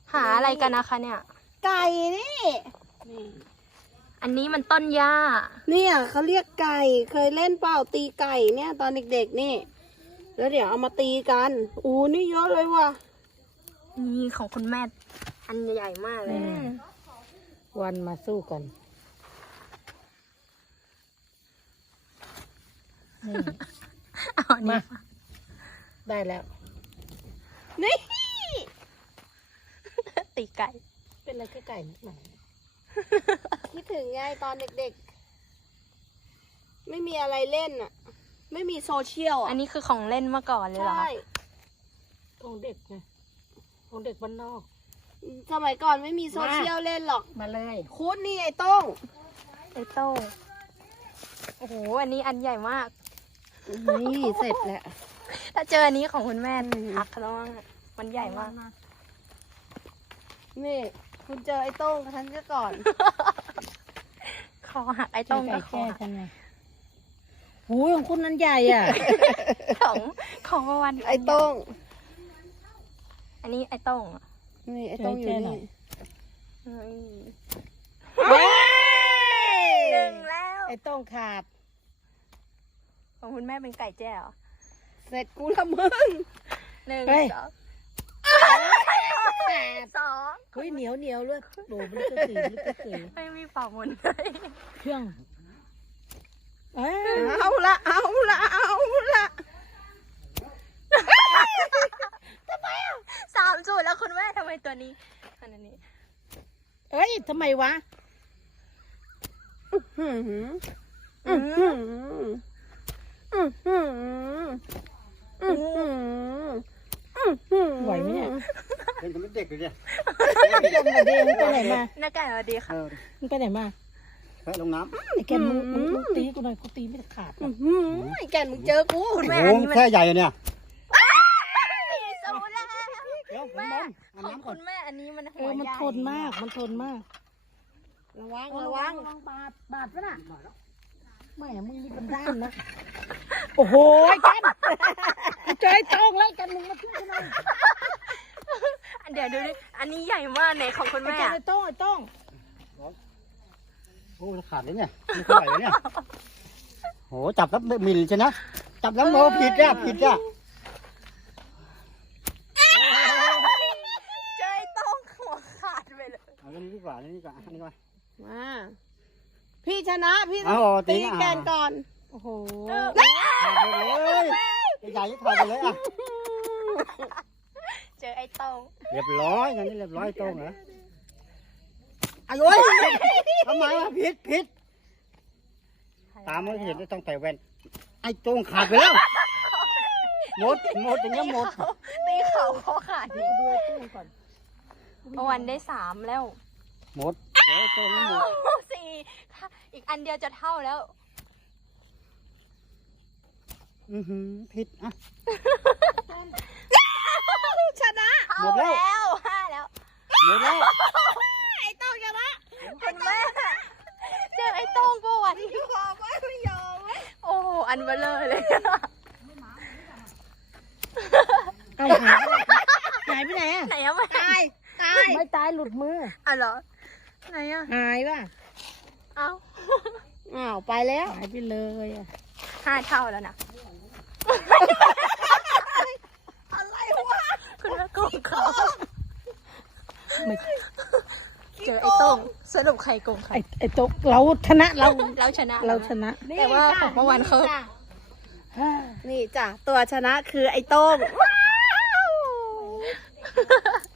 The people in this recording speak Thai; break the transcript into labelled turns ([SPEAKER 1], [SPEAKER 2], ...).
[SPEAKER 1] หาอะไรกันนะคะเนี่ย
[SPEAKER 2] ไก่นี่
[SPEAKER 1] อันนี้มันต้นหญ้า
[SPEAKER 2] เนี่ยเขาเรียกไก่เคยเล่นเปล่าตีไก่เนี่ยตอนเด็กๆนี่แล้วเดี๋ยวเอามาตีกันนี่เยอะเลยว่ะ
[SPEAKER 1] นี่ของคุณแม่อันใหญ่มากเลย
[SPEAKER 3] วันมาสู้กันนี่
[SPEAKER 1] เอาอันนี้
[SPEAKER 3] ได้แล้ว
[SPEAKER 2] นี่
[SPEAKER 1] ตีไก่
[SPEAKER 3] เป็นอะไรกับไก่นิดหน่อย
[SPEAKER 2] คิดถึงไงตอนเด็กๆ ไม่มีอะไรเล่นอ่ะ ไม่มีโซเชียล
[SPEAKER 1] อั
[SPEAKER 2] อ่ะ
[SPEAKER 1] นนี้คือของเล่นเมื่อก่อนเลยเหรอ
[SPEAKER 2] ใช่
[SPEAKER 3] ของเด็กไงของเด็กบ้านนอก
[SPEAKER 2] สมัยก่อนไม่มีโซเชียลเล่นหรอก
[SPEAKER 3] มาเลย
[SPEAKER 2] คุณนี่ไอ้โต้ง
[SPEAKER 1] ไอ้โต้งโอ้โห อันนี้อันใหญ่มาก
[SPEAKER 2] นี่เสร็จแล้ว
[SPEAKER 1] ถ้าเจออันนี้ของคุณแม่หักแล้วมั้งมันใหญ่มาก
[SPEAKER 2] นี่คุณเจอไอ้โต้งกับฉันก็ก่อน
[SPEAKER 1] คอหักไอ้โต้ง
[SPEAKER 3] ไก่
[SPEAKER 1] ก็คอ
[SPEAKER 3] แช่
[SPEAKER 1] หัก
[SPEAKER 3] ใช่ไหมโอ้ยของคุณนั้นใหญ่อ่ะ
[SPEAKER 1] ของเมื่อวัน
[SPEAKER 2] ไอ้โต้ง
[SPEAKER 1] อันนี้ไอ้โต้งอะ
[SPEAKER 2] นี่ไอ้โต้งอยู่นี่
[SPEAKER 1] หนึ่งแล้ว
[SPEAKER 3] ไอ้ต้องขาด
[SPEAKER 1] ของคุณแม่เป็นไก่แจ้เหรอ
[SPEAKER 2] เสร็จกูละมึง
[SPEAKER 1] หนึ่ง
[SPEAKER 3] เฮ้ย
[SPEAKER 1] สองสอง
[SPEAKER 3] เฮ้ยเหนียวเหนียวเลยโดดมันก็สือมันก็สือ
[SPEAKER 1] ไม่มีฝ่ามุนเลย
[SPEAKER 3] เครื่อง
[SPEAKER 2] เอาละ
[SPEAKER 1] 3-0แล้วคุณแม่ทำไมตัวนี้อันนี้
[SPEAKER 3] เอ้ยทำไมวะ
[SPEAKER 2] หืม
[SPEAKER 3] ไหวไหมเนี่ย
[SPEAKER 4] เป็นคนเด็กเลยเนี่ย
[SPEAKER 3] จมมาดีมึงไปไหนมา
[SPEAKER 1] หน้าไก่สวัสดีค่ะ
[SPEAKER 3] มึงไปไหนมา
[SPEAKER 4] แค่ลงน้ำ
[SPEAKER 3] ไอ้แกมึงตีกูหน่อยกูตีไม่ขาดหรอก
[SPEAKER 2] ไอ้แก่นมึงเจอกู
[SPEAKER 1] คุณ
[SPEAKER 4] โอ้
[SPEAKER 1] แม่
[SPEAKER 4] โห
[SPEAKER 1] อันนี้มัน
[SPEAKER 4] แค่ใหญ่เลยเนี่ย
[SPEAKER 1] สูแล้ว
[SPEAKER 4] เดี๋ยวผม
[SPEAKER 1] แม่
[SPEAKER 4] มอง
[SPEAKER 1] ของคุณแม่อันนี้มันหั
[SPEAKER 3] เอ
[SPEAKER 1] ว
[SPEAKER 3] อมัน
[SPEAKER 1] ใหญ่
[SPEAKER 3] ทนมากมันทนมาก
[SPEAKER 2] ระวัง
[SPEAKER 3] บาดปะน่ะแม่มึงนี่เป็นด้านนะโอ้โหกันเจอไอ้ต้องแล้วกันมึงมาช่วยกันหน่อย
[SPEAKER 1] เดี๋ยวดูดิอันนี้ใหญ่มากเนี่ยของคุณ
[SPEAKER 3] ไอ้
[SPEAKER 1] แม่
[SPEAKER 3] กันไอ้ต้องไอ้ต้อง
[SPEAKER 4] โอ้ขาดเลยเนี่ยไม่เท่าไหร่เลยเนี่ยโหจับแล้วมิลใช่นะจับแล้วโมผิดอ่ะ
[SPEAKER 1] เจอไอ้โต้องหัวขาดไปเลย
[SPEAKER 4] เอาอันนี้ดีกว่าอันนี้ดีกว่าอันนี้มา
[SPEAKER 2] มาพี่ชนะพี่ต้
[SPEAKER 4] เอา
[SPEAKER 2] อง
[SPEAKER 4] ตี
[SPEAKER 2] ตี
[SPEAKER 4] อ่ะ
[SPEAKER 2] แก่นก่อน
[SPEAKER 3] โอ้โห
[SPEAKER 4] ขาดเลยใหญ่ๆถอดไปเลยอ่ะ
[SPEAKER 1] เจอไอ้โต้อง
[SPEAKER 4] เรียบร้อยงั้นนี่เรียบร้อยตรงเหรออ้าวทำไมวะผิดตามไม่เห็นไม่ต้องใส่แว่นไอ้ตรงขาดไปแล้วหมดอย่างเงี้ยหมด
[SPEAKER 1] ตีเข่าเขาขาด
[SPEAKER 3] ดูไอ้ต้องก่อน
[SPEAKER 1] เมื่อวันได้3แล้ว
[SPEAKER 4] หมดเดี๋ยวตรงนี้หมด
[SPEAKER 1] 4ค่ะอีกอันเดียวจะเท่าแล้ว
[SPEAKER 4] ผิดอ่ะ
[SPEAKER 2] ชนะ
[SPEAKER 1] เท่า
[SPEAKER 4] หมดแล้ว
[SPEAKER 1] แล้ว5แล้ว
[SPEAKER 4] หมดแล้ว
[SPEAKER 2] ไอ้โต้งชนะ
[SPEAKER 1] คุณแม่เจอไอ้โต้งก่อน
[SPEAKER 2] ยอมไม่ยอม
[SPEAKER 1] โอ้โหอันเบลอเลย
[SPEAKER 3] เอาหายไปไหนอ่ะ
[SPEAKER 1] ไหนอะไม่
[SPEAKER 2] ตาย
[SPEAKER 3] ไม่ตายหลุดมือ
[SPEAKER 1] อ่ะเหรอไหนอะ
[SPEAKER 3] หายป่ะ
[SPEAKER 1] เอ้า
[SPEAKER 2] อ้าวไปแล้ว
[SPEAKER 3] หายไปเลยอ่ะ
[SPEAKER 1] 5เท่าแล้วนะ
[SPEAKER 2] อะไรวะ
[SPEAKER 1] คุณแม่โกงเขา
[SPEAKER 3] ไม่
[SPEAKER 1] เจอไอ้โต้งสรุปใครโกงใคร
[SPEAKER 3] ไอ้โต๊ะเราชนะเรา
[SPEAKER 1] เราชนะ
[SPEAKER 3] เราชนะ
[SPEAKER 1] แต่ว่าของเมื่อวานเขา
[SPEAKER 2] นี่จ้ะตัวชนะคือไอ้โต้งว้าว